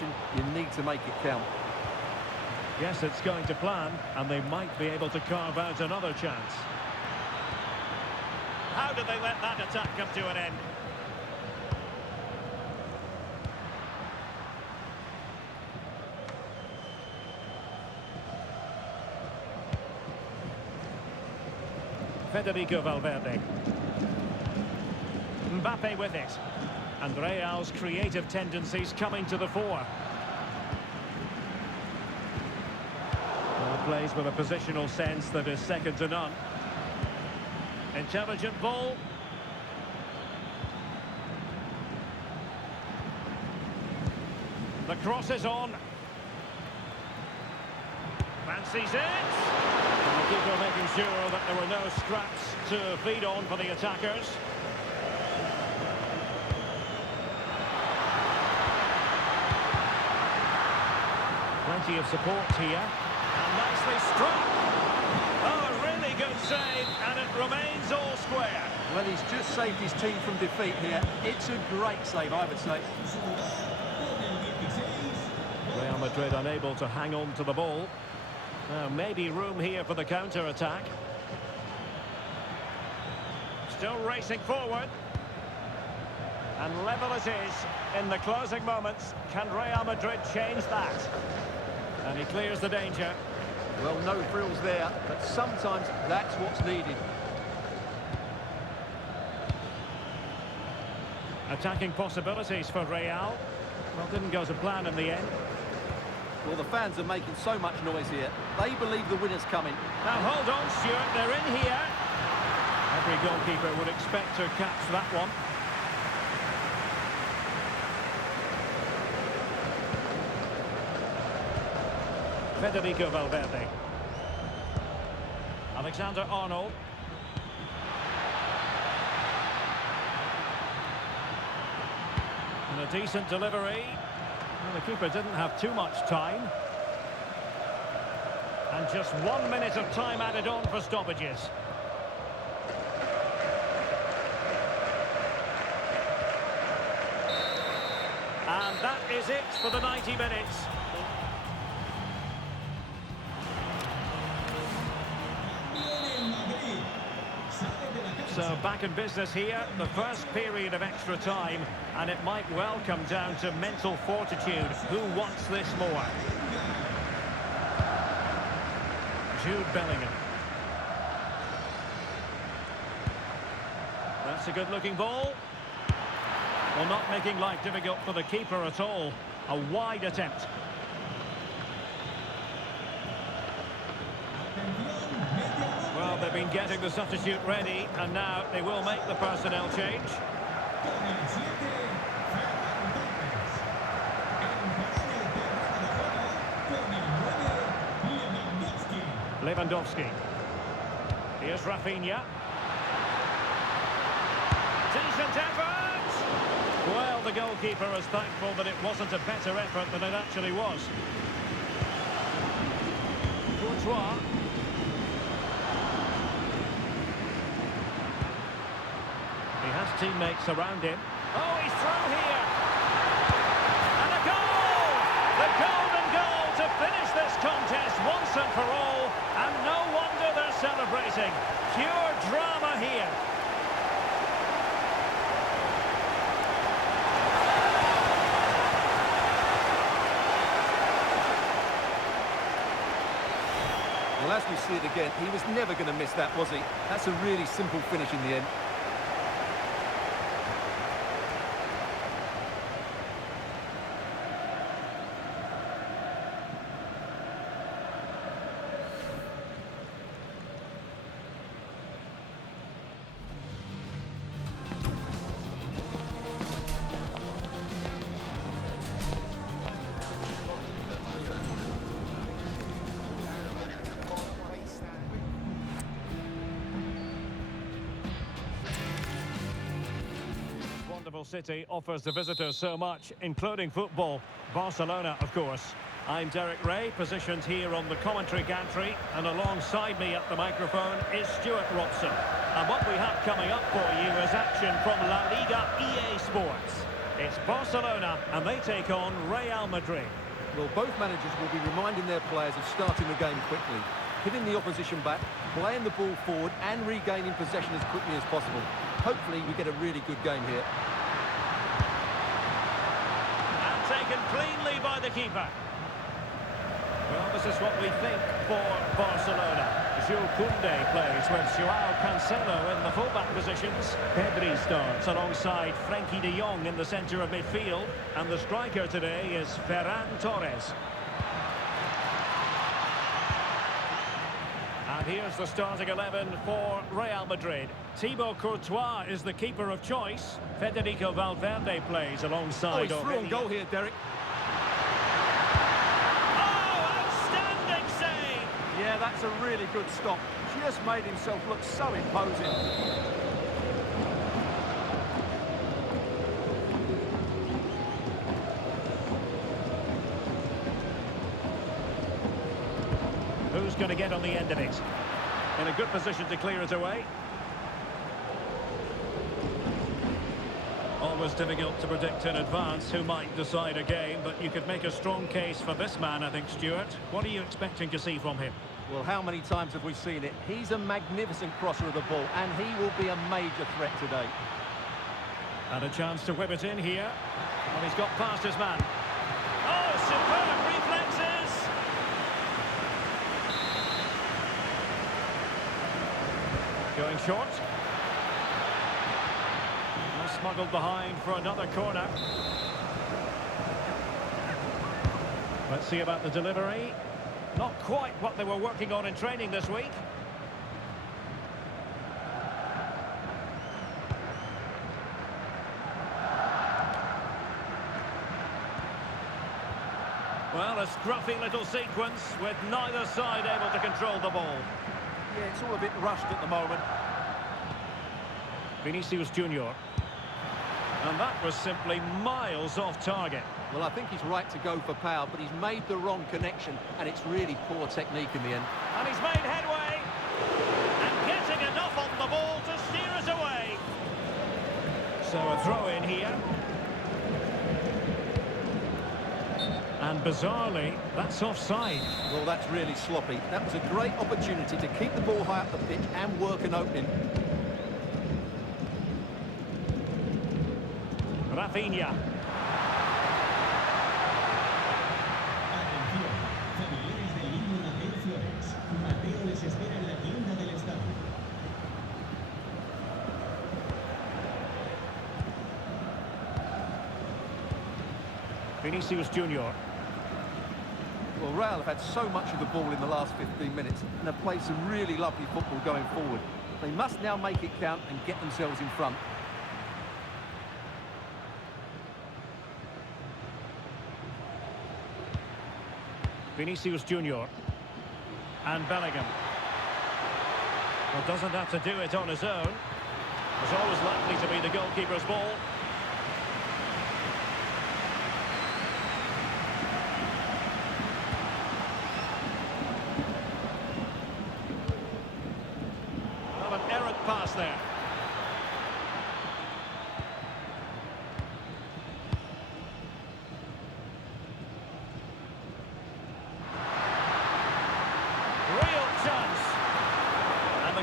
possession, you need to make it count. Yes, it's going to plan, and they might be able to carve out another chance. How did they let that attack come to an end? Federico Valverde. Mbappe with it. And Real's creative tendencies coming to the fore. Well, plays with a positional sense that is second to none. Intelligent ball. The cross is on. Fancies it. And the keeper making sure that there were no scraps to feed on for the attackers. Plenty of support here. And nicely struck. Oh, a really good save, and it remains all square. Well, he's just saved his team from defeat here. It's a great save, I would say. Real Madrid unable to hang on to the ball. Now, maybe room here for the counter-attack. Still racing forward. And level it is in the closing moments. Can Real Madrid change that? And he clears the danger. Well, no frills there, but sometimes that's what's needed. Attacking possibilities for Real. Well, didn't go to plan in the end. Well, the fans are making so much noise here. They believe the winner's coming. Now, hold on, Stuart. They're in here. Every goalkeeper would expect to catch that one. Federico Valverde. Alexander Arnold. And a decent delivery. Well, the keeper didn't have too much time. And just 1 minute of time added on for stoppages. And that is it for the 90 minutes. So back in business here, the first period of extra time, and it might well come down to mental fortitude. Who wants this more? Jude Bellingham. That's a good-looking ball. Well, not making life difficult for the keeper at all. A wide attempt. Well, they've been getting the substitute ready, and now they will make the personnel change. Lewandowski. Here's Rafinha. Decent effort! Well, the goalkeeper is thankful that it wasn't a better effort than it actually was. Courtois. He has teammates around him. Oh, he's through here! And a goal! The golden goal to finish this contest once and for all, and no wonder they're celebrating. Pure drama here. Well, as we see it again, he was never going to miss that, was he? That's a really simple finish in the end. City offers the visitors so much, including football. Barcelona, of course. I'm Derek Ray, positioned here on the commentary gantry, and alongside me at the microphone is Stuart Robson. And what we have coming up for you is action from La Liga EA Sports. It's Barcelona, and they take on Real Madrid. Well, both managers will be reminding their players of starting the game quickly, hitting the opposition back, playing the ball forward and regaining possession as quickly as possible. Hopefully we get a really good game here. And taken cleanly by the keeper. Well, this is what we think for Barcelona. Jules Koundé plays with Joao Cancelo in the fullback positions. Pedri starts alongside Frenkie de Jong in the centre of midfield. And the striker today is Ferran Torres. And here's the starting 11 for Real Madrid. Thibaut Courtois is the keeper of choice. Federico Valverde plays alongside. He's through on goal here, Derek. Yeah, that's a really good stop. Just made himself look so imposing. Who's going to get on the end of it? In a good position to clear it away. Always difficult to predict in advance who might decide a game, but you could make a strong case for this man, I think, Stuart. What are you expecting to see from him? Well, how many times have we seen it? He's a magnificent crosser of the ball, and he will be a major threat today. And a chance to whip it in here. Well, he's got past his man. Oh, superb reflexes! Going short. Well, smuggled behind for another corner. Let's see about the delivery. Not quite what they were working on in training this week. Well, a scruffy little sequence with neither side able to control the ball. Yeah, it's all a bit rushed at the moment. Vinicius Junior. And that was simply miles off target. Well, I think he's right to go for power, but he's made the wrong connection, and it's really poor technique in the end. And he's made headway. And getting enough on the ball to steer us away. So a throw in here. And bizarrely, that's offside. Well, that's really sloppy. That was a great opportunity to keep the ball high up the pitch and work an opening. Rafinha. Vinicius Junior. Well, Real have had so much of the ball in the last 15 minutes and have played some really lovely football going forward. They must now make it count and get themselves in front. Vinicius Junior. And Bellingham. Well, doesn't have to do it on his own. It's always likely to be the goalkeeper's ball. Well, an errant pass there.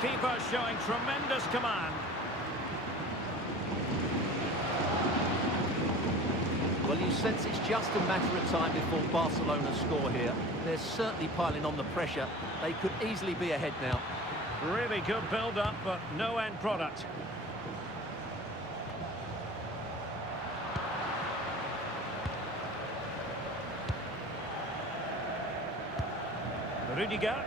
Keeper showing tremendous command. Well, you sense it's just a matter of time before Barcelona score here. They're certainly piling on the pressure. They could easily be ahead now. Really good build-up, but no end product. Rudiger.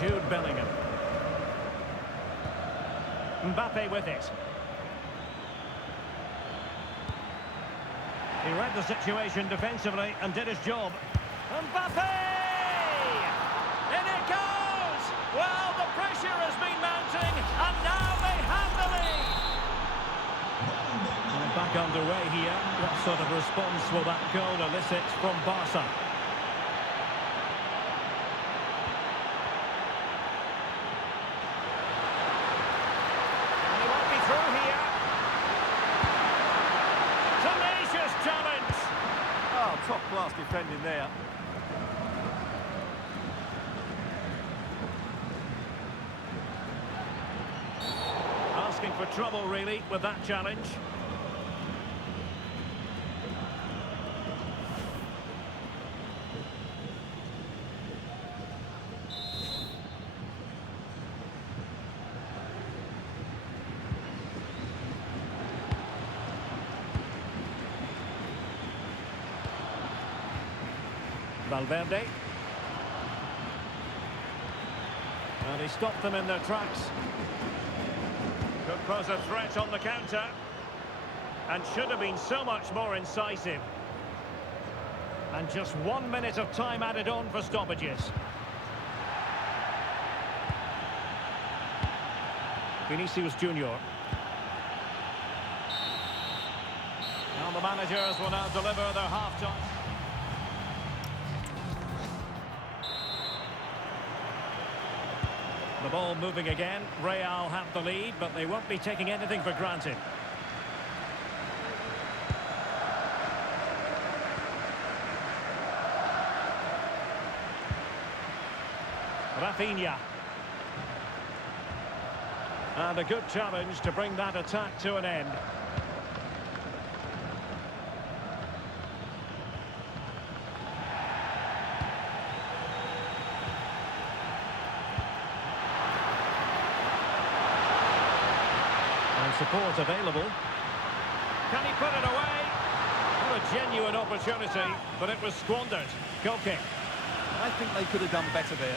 Jude Bellingham. Mbappe with it. He read the situation defensively and did his job. Mbappe! In it goes! Well, the pressure has been mounting, and now they have the lead! And back underway here. What sort of response will that goal elicit from Barca? Top-class defending there. Asking for trouble, really, with that challenge. Valverde. And he stopped them in their tracks. Could pose a threat on the counter. And should have been so much more incisive. And just 1 minute of time added on for stoppages. Vinicius Junior. And the managers will now deliver their half-time. The ball moving again. Real have the lead, but they won't be taking anything for granted. Rafinha. And a good challenge to bring that attack to an end. Support available. Can he put it away? What a genuine opportunity, but it was squandered. Goal kick. I think they could have done better there.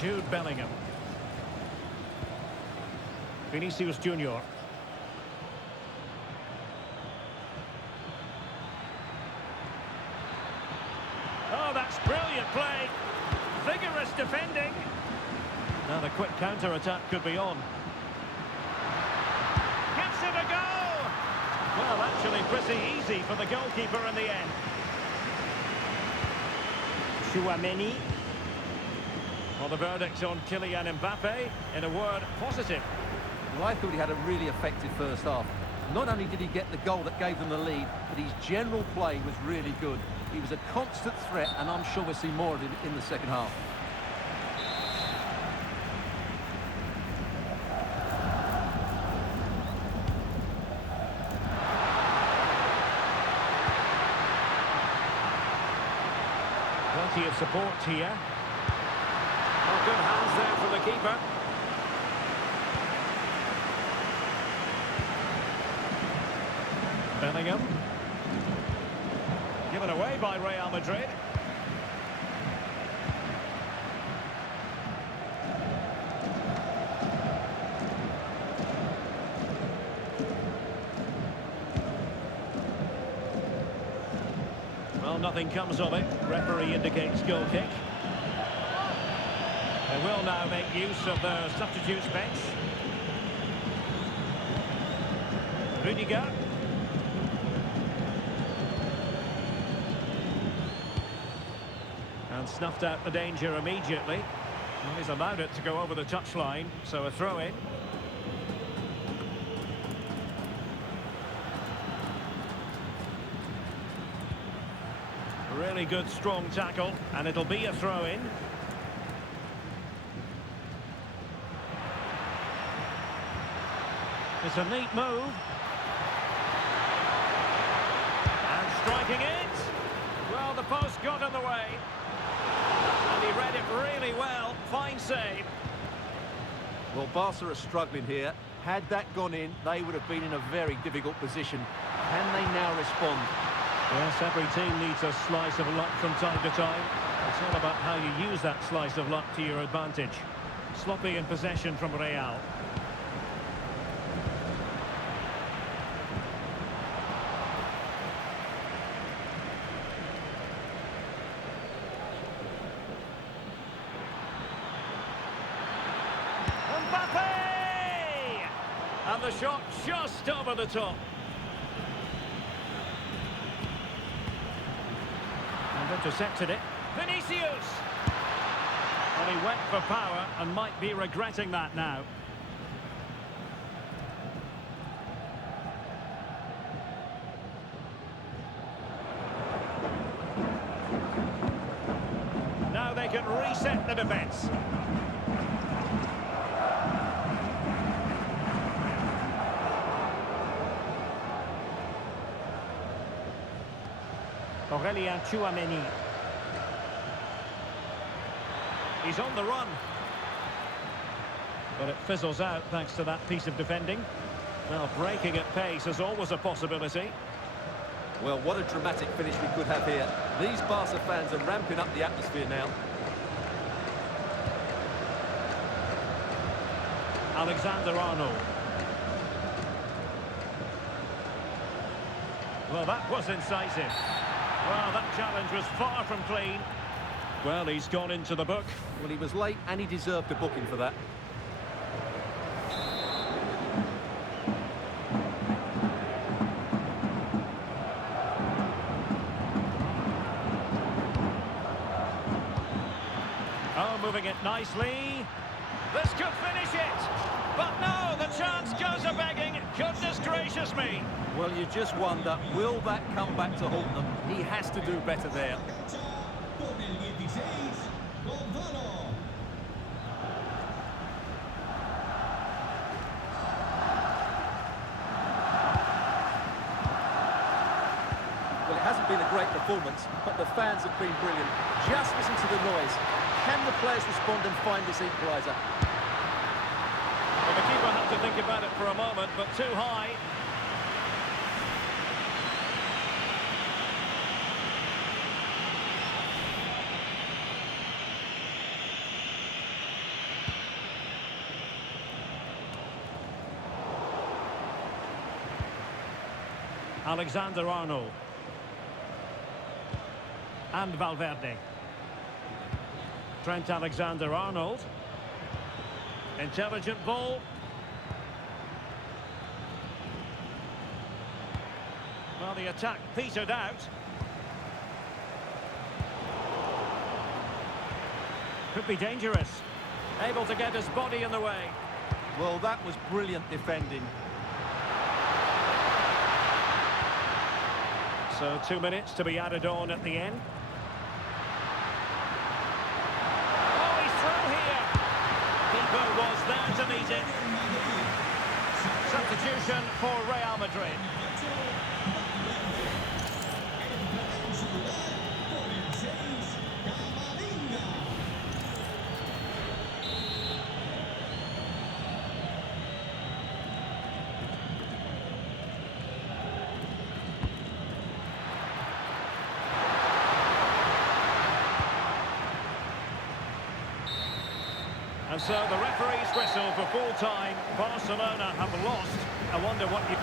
Jude Bellingham. Vinicius Junior. Oh, that's brilliant play. Vigorous defending. Now the quick counter-attack could be on. Gives it a go! Well, actually pretty easy for the goalkeeper in the end. Tchouaméni. Well, the verdict on Kylian Mbappe, in a word, positive. Well, I thought he had a really effective first half. Not only did he get the goal that gave them the lead, but his general play was really good. He was a constant threat, and I'm sure we'll see more of him in the second half. Plenty of support here. Oh, good hands there from the keeper. Bellingham. Given away by Real Madrid. Well, nothing comes of it. Referee indicates goal kick. They will now make use of their substitutes bench. Rudiger. And snuffed out the danger immediately. Well, he's allowed it to go over the touchline, so a throw-in. Really good, strong tackle, and it'll be a throw-in. It's a neat move. And striking it. Well, the post got in the way. And he read it really well. Fine save. Well, Barca are struggling here. Had that gone in, they would have been in a very difficult position. Can they now respond? Yes, every team needs a slice of luck from time to time. It's all about how you use that slice of luck to your advantage. Sloppy in possession from Real. Mbappe! And the shot just over the top. And intercepted it. Vinicius! And he went for power and might be regretting that now. the defence. Aurélien Tchouameni. He's on the run. But it fizzles out thanks to that piece of defending. Well, breaking at pace is always a possibility. Well, what a dramatic finish we could have here. These Barca fans are ramping up the atmosphere now. Alexander-Arnold. Well, that was incisive. Well, that challenge was far from clean. Well, he's gone into the book. Well, he was late and he deserved a booking for that. Oh, moving it nicely. This could finish it. But no, the chance goes a-begging. Goodness gracious me. Well, you just wonder, will that come back to haunt them? He has to do better there. Well, it hasn't been a great performance, but the fans have been brilliant. Just listen to the noise. Can the players respond and find this equaliser? Well, the keeper had to think about it for a moment, but too high. Alexander-Arnold. And Valverde. Trent Alexander-Arnold. Intelligent ball. Well, the attack petered out. Could be dangerous. Able to get his body in the way. Well, that was brilliant defending. So 2 minutes to be added on at the end. Oh, he's through here. Keeper was there to meet it. Substitution for Real Madrid. And so the referee's whistle for full time. Barcelona have lost. I wonder what you...